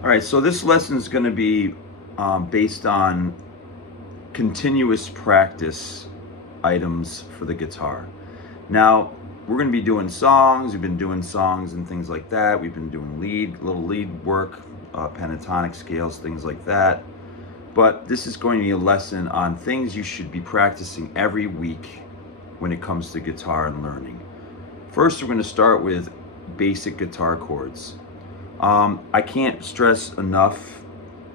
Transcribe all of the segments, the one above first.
All right, so this lesson is going to be based on continuous practice items for the guitar. Now, we're going to be doing songs. We've been doing songs and things like that. We've been doing little lead work, pentatonic scales, things like that. But this is going to be a lesson on things you should be practicing every week when it comes to guitar and learning. First, we're going to start with basic guitar chords. I can't stress enough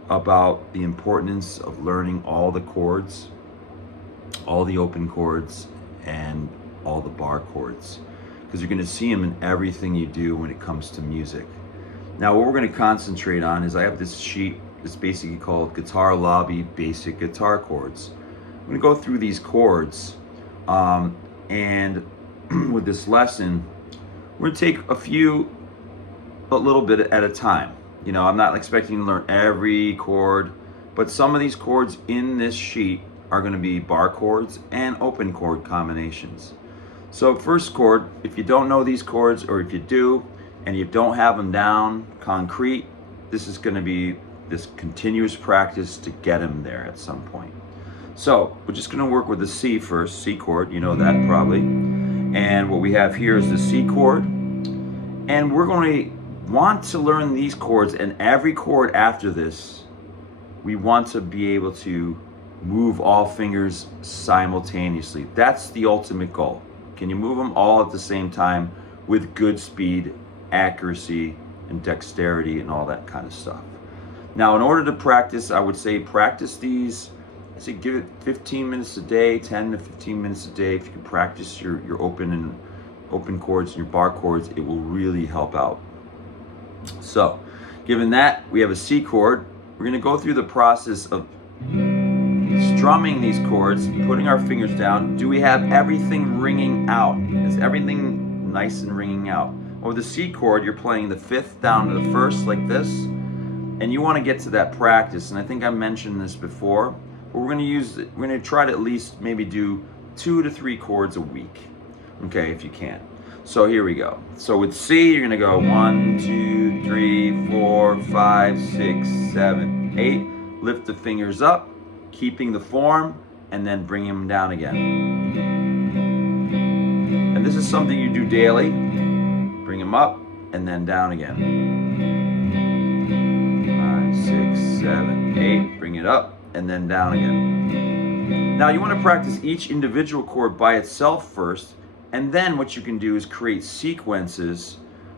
about the importance of learning all the chords, all the open chords, and all the bar chords, because you're going to see them in everything you do when it comes to music. Now, what we're going to concentrate on is I have this sheet. It's basically called Guitar Lobby Basic Guitar Chords. I'm going to go through these chords, and with this lesson, we're going to take a little bit at a time. You know, I'm not expecting to learn every chord, but some of these chords in this sheet are going to be bar chords and open chord combinations. So first chord, if you don't know these chords, or if you do and you don't have them down concrete, this is going to be this continuous practice to get them there at some point. So we're just going to work with the C first, C chord, you know that probably. And what we have here is the C chord, and we're going to want to learn these chords, and every chord after this, we want to be able to move all fingers simultaneously. That's the ultimate goal. Can you move them all at the same time with good speed, accuracy, and dexterity and all that kind of stuff? Now, in order to practice, I would say practice these. I say give it 15 minutes a day, 10 to 15 minutes a day. If you can practice your open chords and your bar chords, it will really help out. So, given that we have a C chord, we're going to go through the process of strumming these chords, putting our fingers down. Do we have everything ringing out? Is everything nice and ringing out? Well, with the C chord, you're playing the fifth down to the first like this, and you want to get to that practice. And I think I mentioned this before, but we're going to try to at least maybe do 2 to 3 chords a week, okay, if you can. So here we go. So with C, you're gonna go 1, 2, 3, 4, 5, 6, 7, 8. Lift the fingers up, keeping the form, and then bring them down again. And this is something you do daily. Bring them up, and then down again. 5, 6, 7, 8. Bring it up, and then down again. Now you wanna practice each individual chord by itself first, and then what you can do is create sequences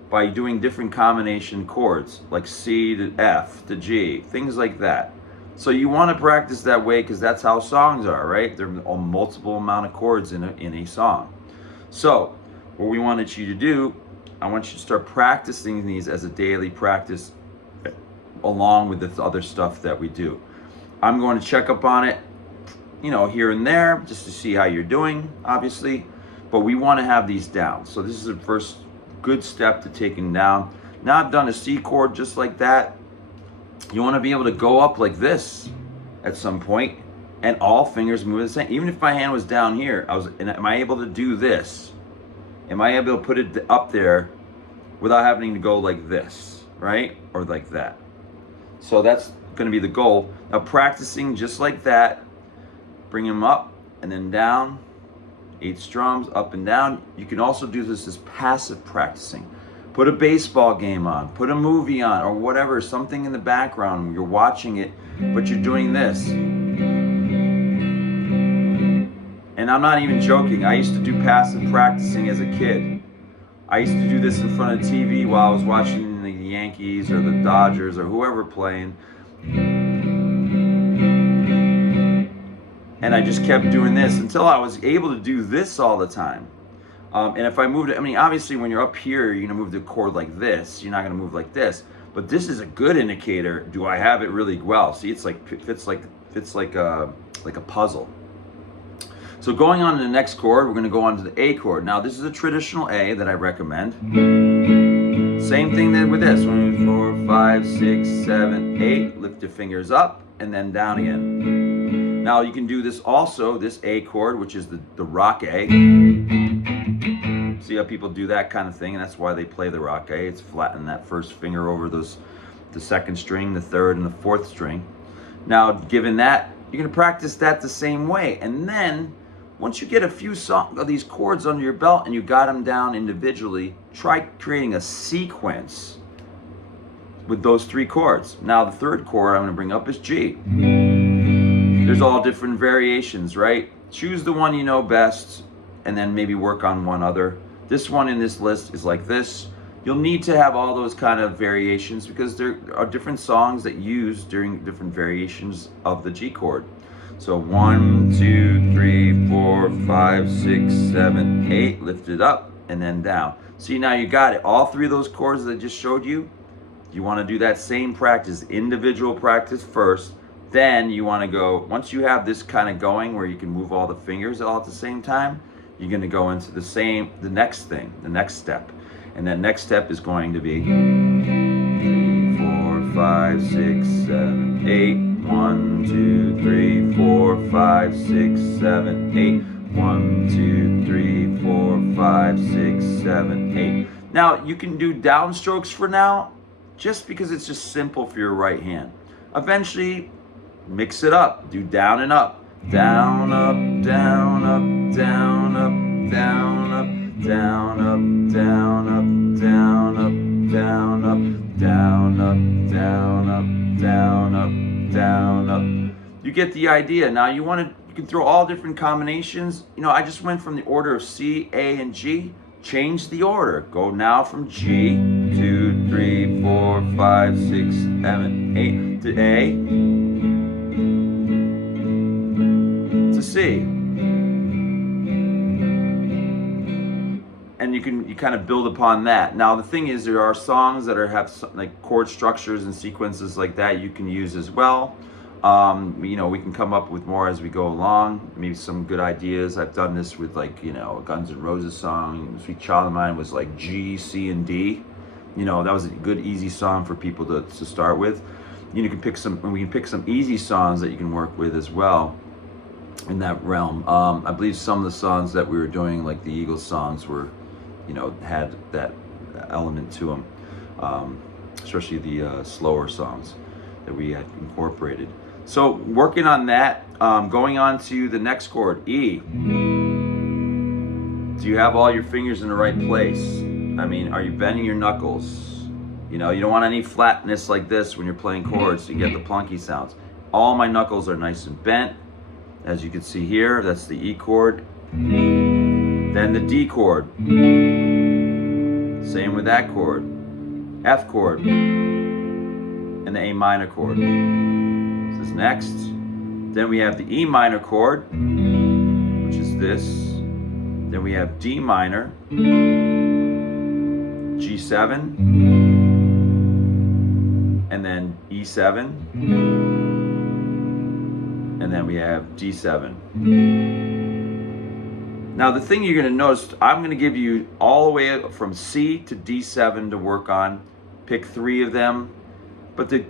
by doing different combination chords, like C to F to G, things like that. So you want to practice that way because that's how songs are, right? There are a multiple amount of chords in a song. So what we wanted you to do, I want you to start practicing these as a daily practice along with the other stuff that we do. I'm going to check up on it, you know, here and there, just to see how you're doing, obviously. But we want to have these down. So this is the first good step to taking down. Now I've done a C chord just like that. You want to be able to go up like this at some point, and all fingers move the same. Even if my hand was down here, am I able to do this? Am I able to put it up there without having to go like this, right? Or like that. So that's going to be the goal. Now practicing just like that, bring them up and then down. 8 strums up and down. You can also do this as passive practicing. Put a baseball game on, put a movie on, or whatever, something in the background. You're watching it, but you're doing this. And I'm not even joking. I used to do passive practicing as a kid. I used to do this in front of TV while I was watching the Yankees or the Dodgers or whoever playing. And I just kept doing this until I was able to do this all the time. And if I moved it, I mean, obviously when you're up here, you're gonna move the chord like this. You're not gonna move like this. But this is a good indicator. Do I have it really well? See, it's like fits like a puzzle. So going on to the next chord, we're gonna go on to the A chord. Now this is a traditional A that I recommend. Same thing then with this. 1, 4, 5, 6, 7, 8. Lift your fingers up and then down again. Now you can do this also, this A chord, which is the rock A. See how people do that kind of thing, and that's why they play the rock A. It's flattening that first finger over those the second string, the third, and the fourth string. Now, given that, you're going to practice that the same way. And then, once you get a few of these chords under your belt and you got them down individually, try creating a sequence with those 3 chords. Now, the third chord I'm going to bring up is G. There's all different variations, right? Choose the one you know best and then maybe work on one other. This one in this list is like this. You'll need to have all those kind of variations because there are different songs that use during different variations of the G chord. So 1, 2, 3, 4, 5, 6, 7, 8, lift it up and then down. See, now you got it. All 3 of those chords that I just showed you, you want to do that same practice, individual practice first. Then you want to go, once you have this kind of going where you can move all the fingers all at the same time, you're going to go into the next thing, the next step. And that next step is going to be 3, 4, 5, 6, 7, 8. 1, 2, 3, 4, 5, 6, 7, 8. 1, 2, 3, 4, 5, 6, 7, 8. Now, you can do downstrokes for now, just because it's just simple for your right hand. Eventually, mix it up. Do down and up. Down, up, down, up, down, up, down, up, down, up, down, up, down, up, down, up, down, up, down, up, down, up, down, up. You get the idea. Now you can throw all different combinations. You know, I just went from the order of C, A, and G. Change the order. Go now from G, 2, 3, 4, 5, 6, 7, 8 to A to C. And you kind of build upon that. Now the thing is, there are songs that have like chord structures and sequences like that you can use as well. You know, we can come up with more as we go along, maybe some good ideas. I've done this with, like, you know, a Guns N' Roses song, Sweet Child of Mine was like G, C, and D. You know, that was a good, easy song for people to start with. You know, we can pick some easy songs that you can work with as well in that realm. I believe some of the songs that we were doing, like the Eagles songs, were, you know, had that element to them, especially the slower songs that we had incorporated. So working on that, going on to the next chord, E. Do you have all your fingers in the right place? I mean, are you bending your knuckles? You know, you don't want any flatness like this when you're playing chords, so you get the plunky sounds. All my knuckles are nice and bent. As you can see here, that's the E chord. Then the D chord. Same with that chord. F chord. And the A minor chord. This is next. Then we have the E minor chord, which is this. Then we have D minor, G7, and then E7, and then we have D7. Now the thing you're going to notice, I'm going to give you all the way from C to D7 to work on. Pick 3 of them. But the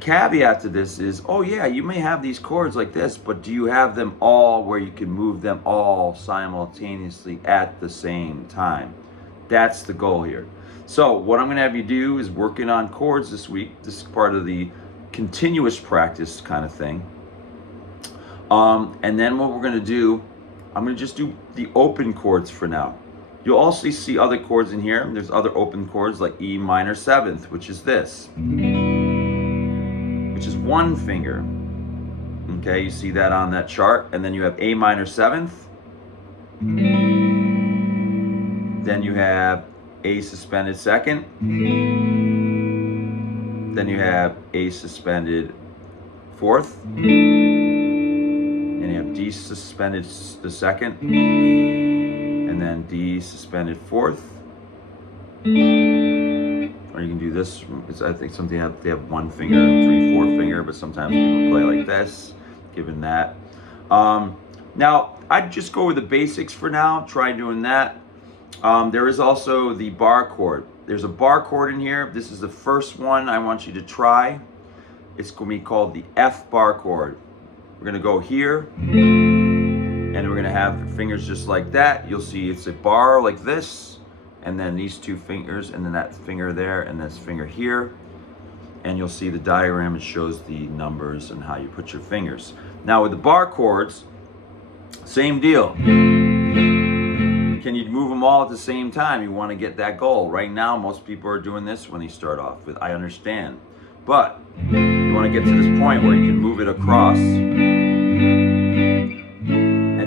caveat to this is, oh yeah, you may have these chords like this, but do you have them all where you can move them all simultaneously at the same time? That's the goal here. So what I'm going to have you do is working on chords this week. This is part of the continuous practice kind of thing. And then what we're going to do, I'm going to just do the open chords for now. You'll also see other chords in here. There's other open chords like E minor 7th, which is this, which is 1 finger. Okay, you see that on that chart. And then you have A minor 7th. Then you have A suspended 2nd. Then you have A suspended 4th. And you have D suspended the 2nd. And then D suspended 4th. Or you can do this. I think something they have 1 finger, 3, 4 finger, but sometimes people play like this, given that. Now, I'd just go with the basics for now. Try doing that. There is also the bar chord. There's a bar chord in here. This is the first one I want you to try. It's going to be called the F bar chord. We're going to go here. And we're going to have the fingers just like that. You'll see it's a bar like this, and then these 2 fingers, and then that finger there, and this finger here. and you'll see the diagram. It shows the numbers and how you put your fingers. Now with the bar chords, same deal. Can you move them all at the same time? You want to get that goal. Right now, most people are doing this when they start off with, I understand. But you want to get to this point where you can move it across and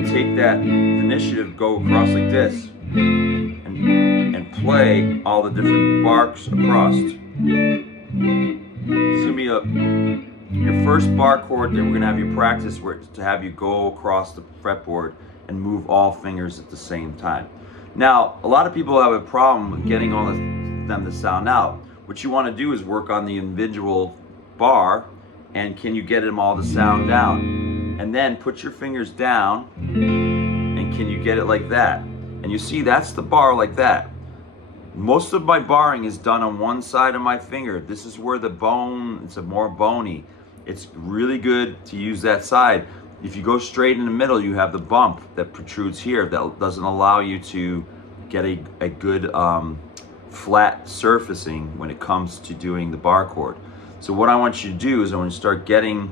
take that initiative, go across like this, and play all the different bars across. It's going to be your first bar chord that we're going to have you practice to have you go across the fretboard and move all fingers at the same time. Now, a lot of people have a problem with getting all them to sound out. What you want to do is work on the individual bar, and can you get them all to sound down? And then put your fingers down, and can you get it like that? And you see, that's the bar like that. Most of my barring is done on one side of my finger. This is where the bone, it's a more bony. It's really good to use that side. If you go straight in the middle, you have the bump that protrudes here that doesn't allow you to get a good flat surfacing when it comes to doing the bar chord. So what I want you to do is I want you to start getting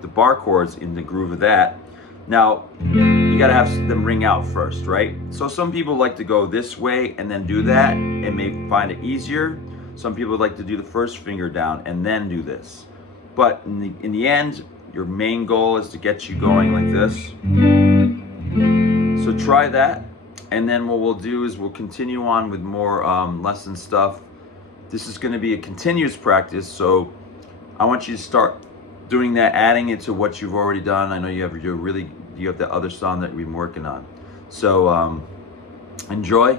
the bar chords in the groove of that. Now, you gotta have them ring out first, right? So some people like to go this way and then do that and may find it easier. Some people like to do the first finger down and then do this. But in the end, your main goal is to get you going like this. So try that, and then what we'll do is we'll continue on with more lesson stuff. This is gonna be a continuous practice, so I want you to start doing that, adding it to what you've already done. I know you have the other song that we've been working on. So enjoy,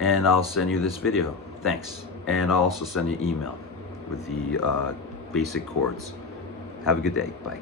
and I'll send you this video. Thanks. And I'll also send you an email with the basic chords. Have a good day. Bye.